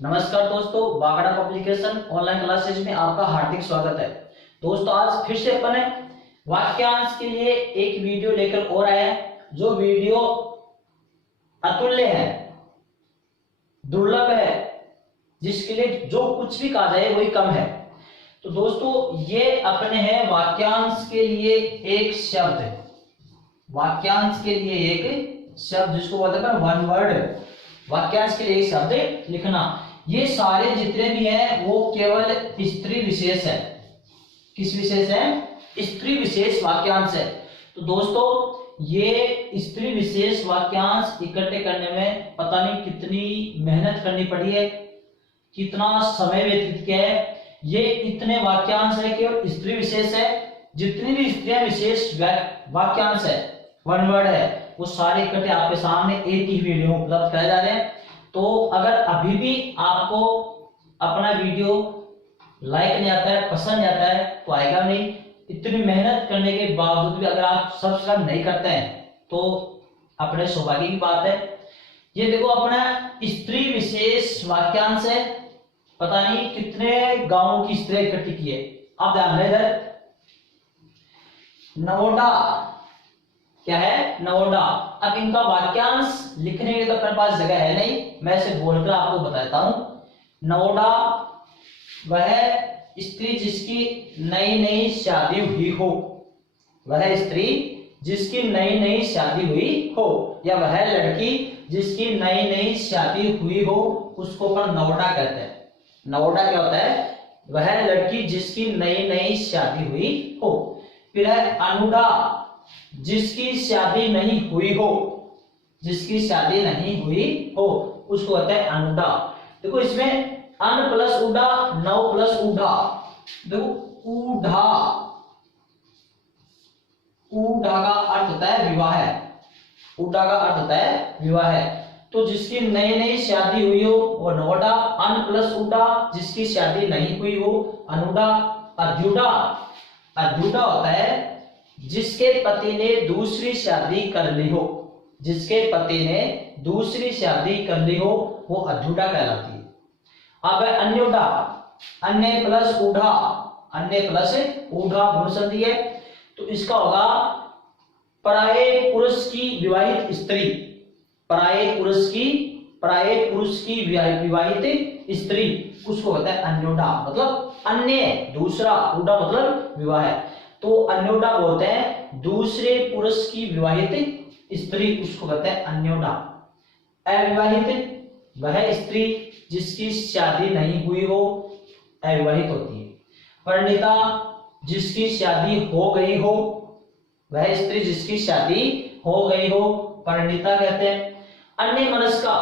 नमस्कार दोस्तों, Bagda publication online classes में आपका हार्दिक स्वागत है। दोस्तों, आज फिर से अपन वाक्यांश के लिए एक वीडियो लेकर और आए हैं, जो वीडियो अतुल्य है, दुर्लभ है, जिसके लिए जो कुछ भी कहा जाए वही कम है। तो दोस्तों, ये अपने हैं वाक्यांश के लिए एक शब्द, वाक्यांश के लिए एक शब्द जिसको बोलते हैं वन वर्ड। वाक्यांश के लिए एक शब्द लिखना। ये सारे जितने भी हैं वो केवल स्त्री विशेष है। किस विशेष है? स्त्री विशेष वाक्यांश है। तो दोस्तों, ये स्त्री विशेष वाक्यांश इकट्ठे करने में पता नहीं कितनी मेहनत करनी पड़ी है, कितना समय व्यतीत किया है। ये इतने वाक्यांश है, केवल स्त्री विशेष है। जितनी भी स्त्रियां विशेष वाक्यांश है, वन वर्ड है, वो सारे इकट्ठे आपके सामने एक ही वीडियो में उपलब्ध कराए जा रहे हैं। तो अगर अभी भी आपको अपना वीडियो लाइक नहीं आता है, पसंद नहीं आता है, तो आएगा नहीं। इतनी मेहनत करने के बावजूद भी अगर आप सब्सक्राइब नहीं करते हैं तो अपने सौभाग्य की बात है। ये देखो, अपना स्त्री विशेष वाक्यांश है। पता नहीं कितने गांवों की स्त्रियां इकट्ठी की है। आप ध्यान रहे इधर, नवोडा क्या है? नवोडा। अब इनका वाक्यांश लिखने के तो अपने पास जगह है नहीं, मैं इसे बोलकर आपको बताता हूं। नवोडा वह स्त्री जिसकी नई नई शादी हुई हो, वह स्त्री जिसकी नई नई शादी हुई हो, या वह लड़की जिसकी नई नई शादी हुई हो, उसको पर नवोडा कहते हैं। नवोडा क्या होता है? वह लड़की जिसकी नई नई शादी हुई हो। फिर है अनुडा, जिसकी शादी नहीं हुई हो, जिसकी शादी नहीं हुई हो, उसको कहते हैं अनुडा। देखो, इसमें अन प्लस उडा, नव प्लस उडा। देखो, ऊढ़ा, ऊढ़ा का अर्थ होता है विवाह। ऊढ़ा का अर्थ होता है विवाह। तो जिसकी नई नई शादी हुई हो वो नवोडा। अन प्लस उडा, जिसकी शादी नहीं हुई हो, अनुडा। अध्युडा, अध्युडा होता है जिसके पति ने दूसरी शादी कर ली हो। जिसके पति ने दूसरी शादी कर ली हो, वो अध्युडा कहलाती है। अब है अन्योडा, अन्य प्लस ऊढ़ा, अन्य प्लस ऊढ़ा गुण संधि है, तो इसका होगा पराये पुरुष की विवाहित स्त्री। पराये पुरुष की विवाहित स्त्री, उसको कहता है अन्योडा। मतलब अन्य, दूसरा, ऊढ़ा मतलब विवाह। तो अन्योडा बोलते हैं दूसरे पुरुष की विवाहित स्त्री, उसको कहते हैं अन्योडा। अविवाहित वह स्त्री जिसकी शादी नहीं हुई हो, अविवाहित होती है। परिणीता, जिसकी शादी हो गई हो, वह स्त्री जिसकी शादी हो गई हो, परिणीता कहते हैं। अन्य मनस्का,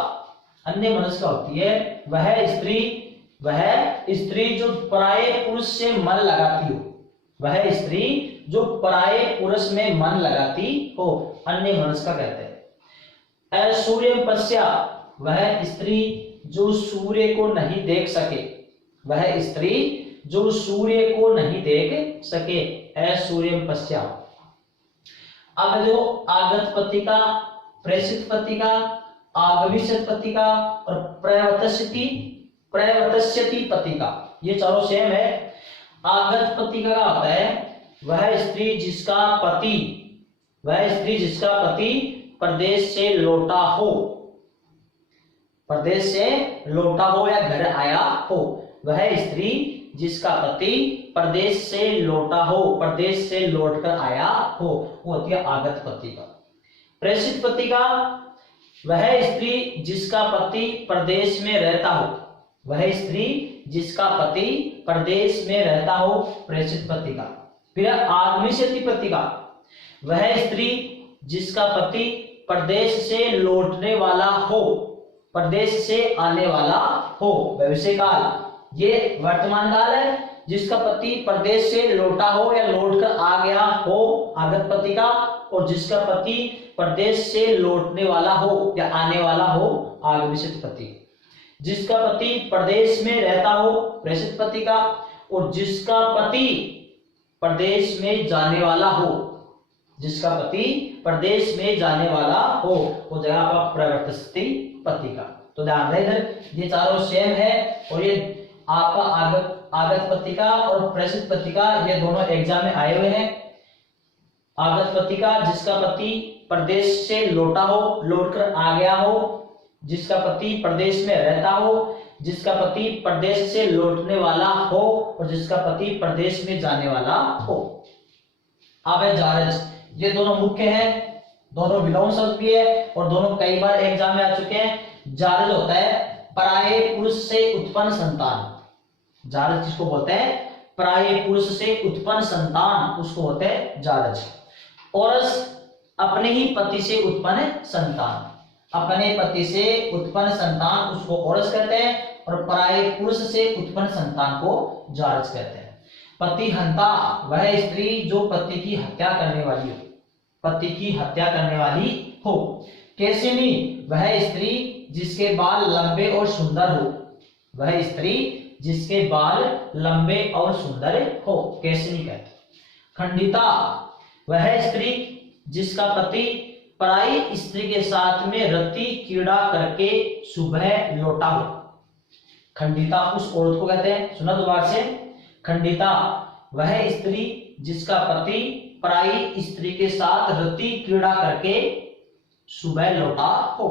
अन्य मनस्का होती है वह स्त्री जो पराये पुरुष से मन लगाती हो, वह स्त्री जो पराये पुरुष में मन लगाती हो, अन्य मनस्का कहते हैं। असूर्यम पश्या, वह स्त्री जो सूर्य को नहीं देख सके, वह स्त्री जो सूर्य को नहीं देख सके, असूर्यम पश्या। अब जो आगत पत्रिका, प्रेषित पत्रिका, आगमिष्यत पत्रिका और प्रवर्तस्यति पत्रिका, ये चारों सेम है। आगत पत्रिका का होता है वह स्त्री जिसका पति प्रदेश से लौटा हो, प्रदेश से लौटा हो या घर आया हो, वह स्त्री जिसका पति प्रदेश से लौटा हो, प्रदेश से लौटकर आया हो, वो होती है आगत पत्रिका। प्रेषित पत्रिका वह स्त्री जिसका पति प्रदेश में रहता हो, वह स्त्री जिसका पति प्रदेश में रहता हो, प्रेषित पत्रिका। फिर आगमिष्यति पत्रिका, वह स्त्री जिसका पति प्रदेश से लौटने वाला हो, प्रदेश से आने वाला हो, भविष्य काल। ये वर्तमान काल है, जिसका पति प्रदेश से लौटा हो या लौटकर आ गया हो, आगत पत्रिका। और जिसका पति प्रदेश से लौटने वाला हो या आने वाला हो, आगमिष्यति पत्रिका। जिसका पति प्रदेश में रहता हो, प्रेषित पत्रिका। और जिसका पति प्रदेश में जाने वाला हो, जिसका पति प्रदेश में जाने वाला हो, वो जगह पर प्रवर्तस्यति पत्रिका। तो ध्यान रहे इधर ये चारों सेम है और ये आपका आगत पत्रिका और प्रेषित पत्रिका ये दोनों एग्जाम में आए हुए हैं। आगत पत्रिका जिसका पति प्रदेश से लौटा हो, लौटकर आ गया हो, जिसका पति प्रदेश में रहता हो, जिसका पति प्रदेश से लौटने वाला हो और जिसका पति प्रदेश में जाने वाला हो। अब है जारज, ये दोनों मुख्य हैं, दोनों विलोम शब्द भी है और दोनों कई बार एग्जाम में आ चुके हैं। जारज होता है पराये पुरुष से उत्पन्न संतान। जारज जिसको बोलते हैं पराये पुरुष से उत्पन्न संतान, उसको होते हैं जारज। औरस अपने ही पति से उत्पन्न संतान, अपने पति से उत्पन्न संतान उसको औरस कहते हैं और पराये पुरुष से उत्पन्न संतान को जारज कहते हैं। पति हंता वह स्त्री जो पति की हत्या करने वाली हो, पति की हत्या करने वाली हो। केशिनी वह स्त्री जिसके बाल लंबे और सुंदर हो, वह स्त्री जिसके बाल लंबे और सुंदर हो, केशिनी कहते हैं। खंडिता वह स्त्री जिसका पति पराई स्त्री के साथ में रति क्रीड़ा करके सुबह लौटा हो। खंडिता उस औरत को कहते हैं, सुना दोबारा से, खंडिता वह स्त्री जिसका पति पराई स्त्री के साथ रति क्रीड़ा करके सुबह लौटा हो,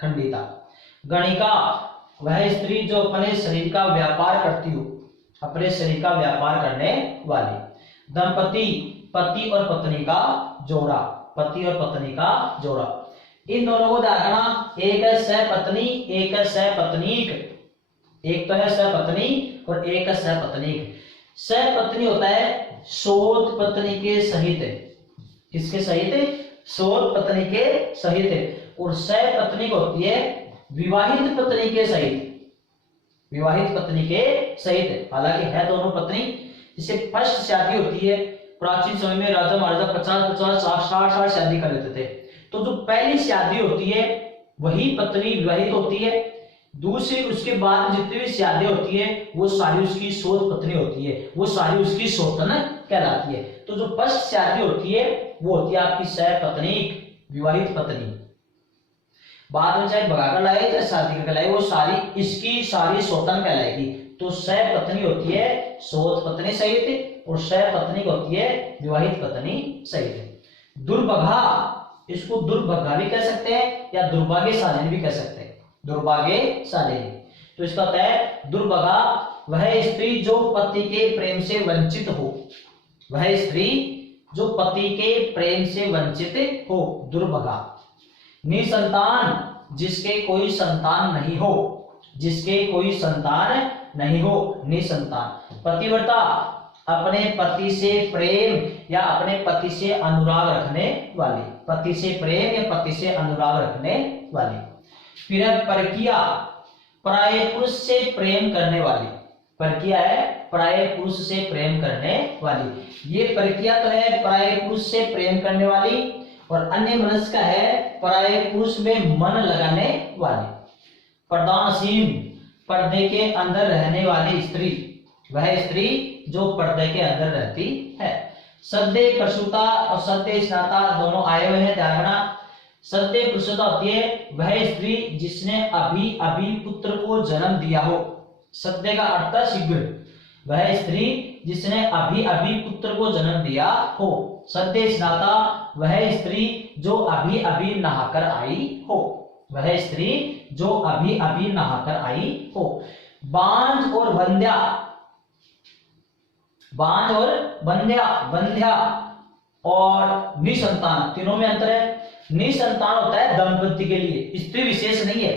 खंडिता। गणिका वह स्त्री जो अपने शरीर का व्यापार करती हो, अपने शरीर का व्यापार करने वाली। दंपति पति और पत्नी का जोड़ा, पति और पत्नी का जोड़ा। इन दोनों को ध्यान रखना, एक है सहपत्नी, एक है सहपत्नीक। एक तो है सहपत्नी और एक है सहपत्नीक। सहपत्नी होता है सोत पत्नी के सहित, किसके सहित? सोत पत्नी के सहित। और सहपत्नीक होती है विवाहित पत्नी के सहित, विवाहित पत्नी के सहित। हालांकि है दोनों पत्नी, जिसे फर्स्ट शादी होती है। प्राचीन समय में राजा महाराजा 50-50, 60-60 शादी कर लेते थे। तो जो पहली शादी होती है वही पत्नी विवाहित होती है। दूसरी उसके बाद जितनी भी शादी होती है वो सारी उसकी सोत पत्नी होती है, वो सारी उसकी सोतन कहलाती है। तो जो फर्स्ट शादी होती है वो होती है आपकी सहपत्नी, विवाहित पत्नी। बाद में चाहे भगाकर लाए चाहे शादी करके लाए, वो सारी इसकी सारी सोतन कहलाएगी। तो सहपत्नी होती है सोत पत्नी सहित और सहपत्नी होती है विवाहित पत्नी सहित। दुर्भगा, इसको दुर्भगा भी कह सकते हैं या दुर्भाग्यशालिनी भी कह सकते हैं, दुर्भाग्यशालिनी। तो इसका होता है दुर्भगा वह स्त्री जो पति के प्रेम से वंचित हो, वह स्त्री जो पति के प्रेम से वंचित हो, दुर्भगा। निसंतान जिसके कोई संतान नहीं हो, जिसके कोई संतान नहीं हो, निसंतान। पतिव्रता अपने पति से प्रेम या अपने पति से अनुराग रखने वाली, पति से प्रेम या पति से अनुराग रखने वाली। फिर परकिया पराये पुरुष से प्रेम करने वाली, परकिया है पराये पुरुष से प्रेम करने वाली। ये परकिया तो है पराये पुरुष से प्रेम करने वाली और अन्य मनुष्य का है पराये पुरुष में मन लगाने वाली। प्रदानशील पर्दे के अंदर रहने वाली स्त्री, वह स्त्री जो पर्दे के अंदर रहती है। सद्य प्रसूता और सद्य स्नाता दोनों आए हुए हैं, ध्यान रखना। सद्य प्रसूता होती है वह स्त्री जिसने अभी अभी पुत्र को जन्म दिया हो। सद्य का अर्थ है शीघ्र, वह स्त्री जिसने अभी अभी पुत्र को जन्म दिया हो। सद्य स्नाता वह स्त्री जो अभी अभी नहाकर आई हो, वह स्त्री जो अभी अभी नहाकर आई हो। बांझ और बंध्या, बांझ और बंध्या, बंध्या और निसंतान, तीनों में अंतर है। निसंतान होता है दंपति के लिए, स्त्री विशेष नहीं है,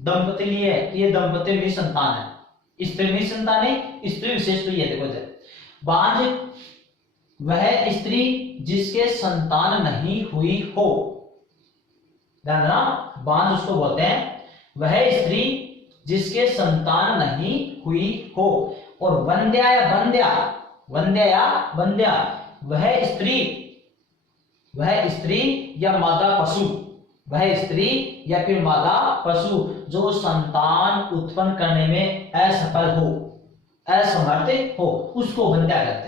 दंपति लिए है, ये दंपति निसंतान है। स्त्री निसंतान है, स्त्री विशेष तो ये देखो। बांझ वह स्त्री जिसके संतान नहीं हुई हो, ध्यान देना, बांझ उसको बोलते हैं वह स्त्री जिसके संतान नहीं हुई हो। और वंध्या या बंध्या, वंध्या या बंध्या वह स्त्री या मादा पशु, वह स्त्री या फिर मादा पशु जो संतान उत्पन्न करने में असफल हो, असमर्थ हो, उसको वंध्या कहते हैं।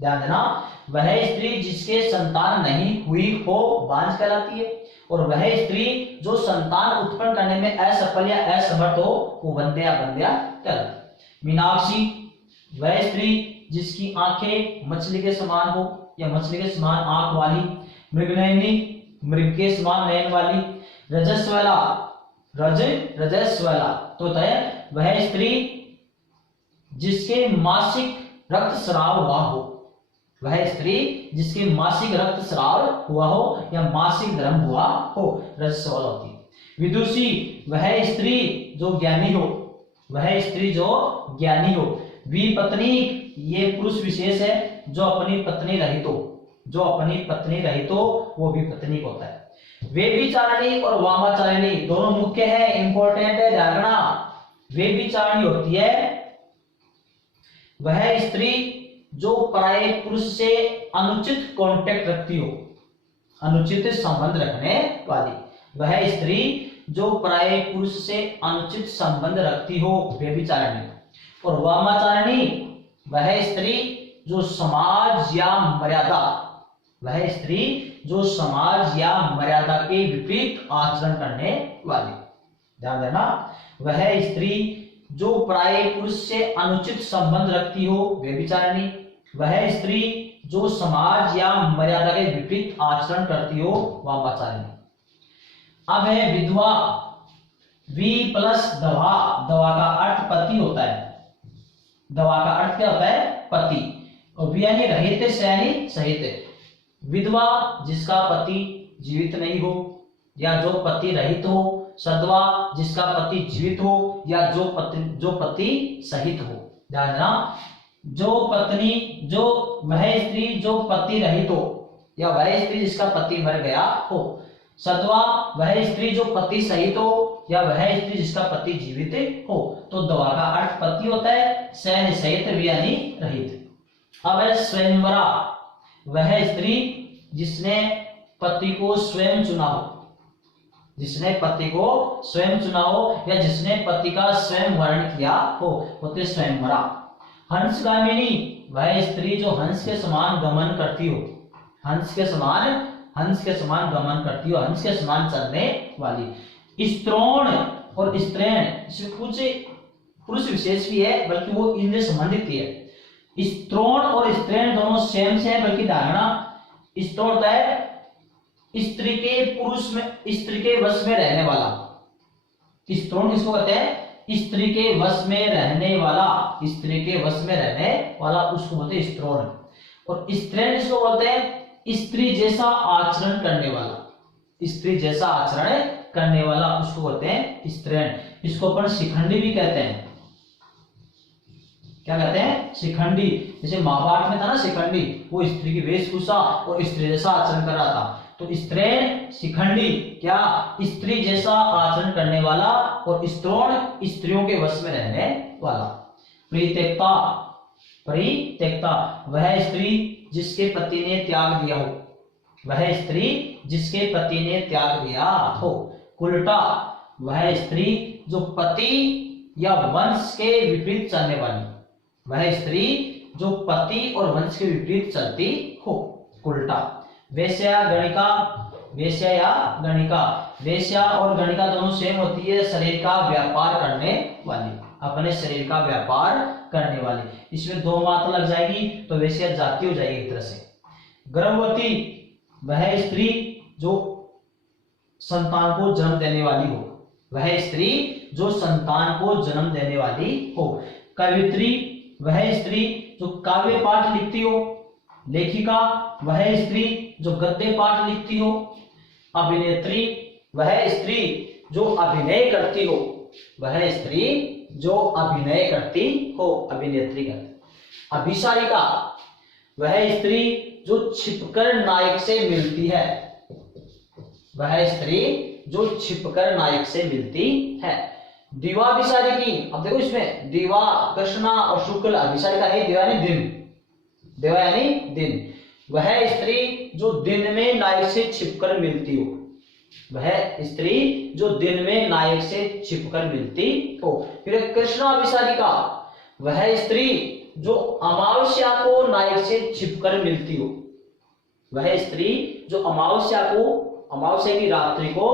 ध्यान देना, वह स्त्री जिसके संतान नहीं हुई हो बांझ कहलाती है। और वह स्त्री जो संतान उत्पन्न करने में असफल या असमर्थ हो वो वंध्या या वंध्या कहलाती। मीनाक्षी वह स्त्री जिसकी आंखें मछली के समान हो या मछली के समान आंख वाली। मृगनयनी मृग के समान नयन वाली। रजस्वला रजस्वला तो होता है वह स्त्री जिसके मासिक रक्तस्राव हुआ हो। वह स्त्री जिसके मासिक रक्तस्राव हुआ हो या मासिक धर्म हुआ हो, रजस्वला होती है। विदुषी वह स्त्री जो ज्ञानी हो। वह स्त्री जो ज्ञानी हो। विपत्नी ये पुरुष विशेष है जो अपनी पत्नी रहित हो। जो अपनी पत्नी रहित हो वो विपत्नी होता है। व्यभिचारिणी और वामाचारिणी दोनों मुख्य है, इंपॉर्टेंट है, ध्यान रखना। व्यभिचारिणी होती है वह स्त्री जो पराये पुरुष से अनुचित कांटेक्ट रखती हो, अनुचित संबंध रखने वाली। वह स्त्री जो पराये पुरुष से अनुचित संबंध रखती हो, व्यभिचारिणी। और वामाचारिणी वह स्त्री जो समाज या मर्यादा, वह स्त्री जो समाज या मर्यादा के विपरीत आचरण करने वाली। ध्यान देना, वह स्त्री जो पराये पुरुष से अनुचित संबंध रखती हो, व्यभिचारिणी। वह स्त्री जो समाज या मर्यादा के विपरीत आचरण करती हो, वामाचारिणी। अब है विधवा। वी प्लस दवा, दवा का अर्थ पति होता है। दवा का अर्थ क्या होता है? पति। और वी यानी रहित, से यानी सहित। विधवा जिसका पति जीवित नहीं हो या जो पति रहित हो। सधवा जिसका पति जीवित हो या जो पति सहित हो। ध्यान देना, जो पत्नी जो वह स्त्री जो पति रहित हो या वह स्त्री जिसका पति मर गया हो। सधवा वह स्त्री जो पति सहित हो या वह स्त्री जिसका पति जीवित हो। तो दवा का अर्थ पति होता है, सैन्य सहित यानी रहित। अब है स्वयंवरा, वह स्त्री जिसने पति को स्वयं चुना हो। जिसने पति को स्वयं चुना हो या जिसने पति का स्वयं वर्ण किया हो, होते स्वयंवरा। हंसगामिनी वह स्त्री जो हंस के समान गमन करती हो। हंस के समान गमन करती हो, हंस के समान चलने वाली। स्त्रोण और स्त्रैण इसमें कुछ पुरुष विशेष भी है, बल्कि वो इनसे संबंधित ही है। स्त्रोण और स्त्रैण दोनों सेम से है, बल्कि धारणा स्त्रोण होता है स्त्री के पुरुष में, स्त्री के वश में रहने वाला। स्त्रोण किसको कहते हैं? स्त्री के वश में रहने वाला। स्त्री के वश में रहने वाला उसको बोलते हैं स्त्रोण। और स्त्रैण किसको बोलते हैं? स्त्री जैसा आचरण करने वाला। स्त्री जैसा आचरण करने वाला उसको बोलते हैं स्त्रैण। इसको अपन शिखंडी भी कहते हैं। क्या कहते हैं? शिखंडी। जैसे महाभारत में था ना शिखंडी, वो स्त्री की वेशभूषा और स्त्री जैसा आचरण कर रहा था। तो स्त्रैण, शिखंडी क्या? स्त्री जैसा आचरण करने वाला, और स्त्रोण स्त्रियों के वश में रहने वाला। परित्यक्ता, परित्यक्ता वह स्त्री जिसके पति ने त्याग दिया हो। वह स्त्री जिसके पति ने त्याग दिया हो। कुलटा वह स्त्री जो पति या वंश के विपरीत चलने वाली। वह स्त्री जो पति और वंश के विपरीत चलती हो, उल्टा। वेश्या गणिका, वेश्या या गणिका, वेश्या और गणिका दोनों सेम होती है, शरीर का व्यापार करने वाली, अपने शरीर का व्यापार करने वाली। इसमें दो मात्रा लग जाएगी तो वेश्या जाति हो जाएगी एक तरह से। गर्भवती वह स्त्री जो संतान को जन्म देने वाली हो। वह स्त्री जो संतान को जन्म देने वाली हो। कवित्री वह स्त्री जो काव्य पाठ लिखती हो। लेखिका वह स्त्री जो गद्य पाठ लिखती हो। अभिनेत्री वह स्त्री जो अभिनय करती हो। वह स्त्री जो अभिनय करती हो, अभिनेत्री कहते। अभिसारिका वह स्त्री जो छिपकर नायक से मिलती है। वह स्त्री जो छिपकर नायक से मिलती है। दिवाभिसारिकी, अब देखो इसमें दिवा कृष्णा और शुक्ल, अभिसारिका है दिवा यानी दिन, दिवा यानी दिन। वह स्त्री जो दिन में नायक से छिपकर मिलती हो। वह स्त्री जो दिन में नायक से छिपकर मिलती हो। फिर कृष्णाभिसारिका वह स्त्री जो अमावस्या को नायक से छिपकर मिलती हो। वह स्त्री जो अमावस्या को अमावस्या की रात्रि को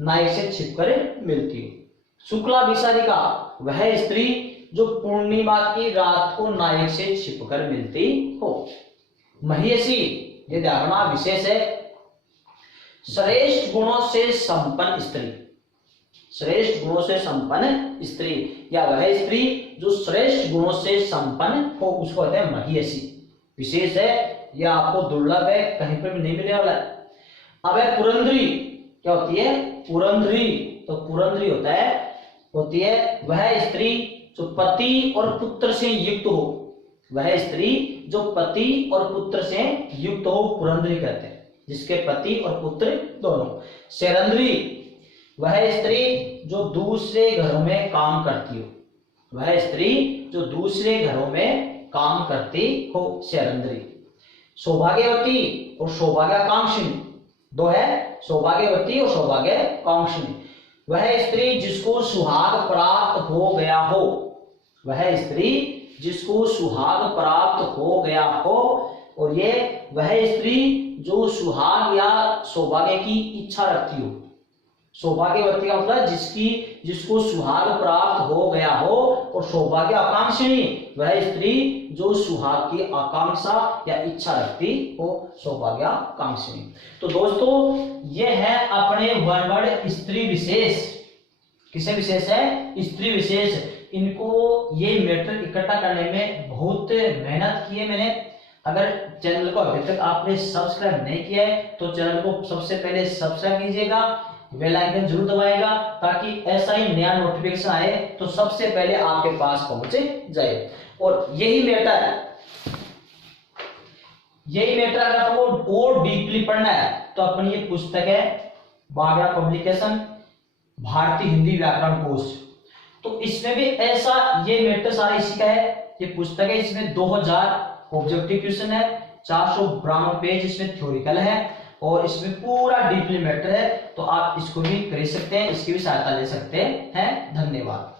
नायक से छिपकर मिलती हो। शुक्ला विशारिका वह स्त्री जो पूर्णिमा की रात को नायक से छिपकर मिलती हो। महिषी ये ध्यान विशेष है, श्रेष्ठ गुणों से संपन्न स्त्री, श्रेष्ठ गुणों से संपन्न स्त्री या वह स्त्री जो श्रेष्ठ गुणों से संपन्न हो उसको कहते हैं महिषी। विशेष है, यह आपको दुर्लभ है, कहीं पर भी नहीं मिलने वाला है। अब है पुरंदरी, क्या होती है पुरंदरी, तो पुरंदरी होती है वह स्त्री जो पति और पुत्र से युक्त हो, वह स्त्री जो पति और पुत्र से युक्त हो पुरंदरी कहते हैं, जिसके पति और पुत्र दोनों। शेरंद्री वह स्त्री जो दूसरे घरों में काम करती हो, वह स्त्री जो दूसरे घरों में काम करती हो शेरंद्री। सौभाग्यवती और सौभाग्यकांक्षिणी दो है, सौभाग्यवती और सौभाग्यकांक्षिणी वह स्त्री जिसको सुहाग प्राप्त हो गया हो, वह स्त्री जिसको सुहाग प्राप्त हो गया हो। और ये वह स्त्री जो सुहाग या सौभाग्य की इच्छा रखती हो। सौभाग्यवती का मतलब जिसको सुहाग प्राप्त हो गया हो, और सौभाग्य आकांक्षिणी वह स्त्री जो सुहाग की आकांक्षा या इच्छा रखती हो, सौभाग्य आकांक्षिणी। तो दोस्तों ये है अपने वन वर्ड स्त्री विशेष। किसे विशेष है? स्त्री विशेष। इनको ये मैटर इकट्ठा करने में बहुत मेहनत की है मैंने। अगर चैनल को अभी तक आपने सब्सक्राइब नहीं किया है तो चैनल को सबसे पहले सब्सक्राइब कीजिएगा, बेल आइकन जरूर दबाएगा ताकि ऐसा ही नया नोटिफिकेशन आए तो सबसे पहले आपके पास पहुंचे जाए। और यही मैटर अगर आपको और डीपली पढ़ना है तो अपनी ये पुस्तक है बागड़ा पब्लिकेशन भारतीय हिंदी व्याकरण कोश। तो इसमें भी ऐसा ये मैटर सारा इसी का है। ये पुस्तक है, इसमें 2000 ऑब्जेक्टिव क्वेश्चन है, 452 पेज इसमें थ्योरिकल है और इसमें पूरा डीपली मैटर है। तो आप इसको भी कर सकते हैं, इसकी भी सहायता ले सकते हैं। धन्यवाद।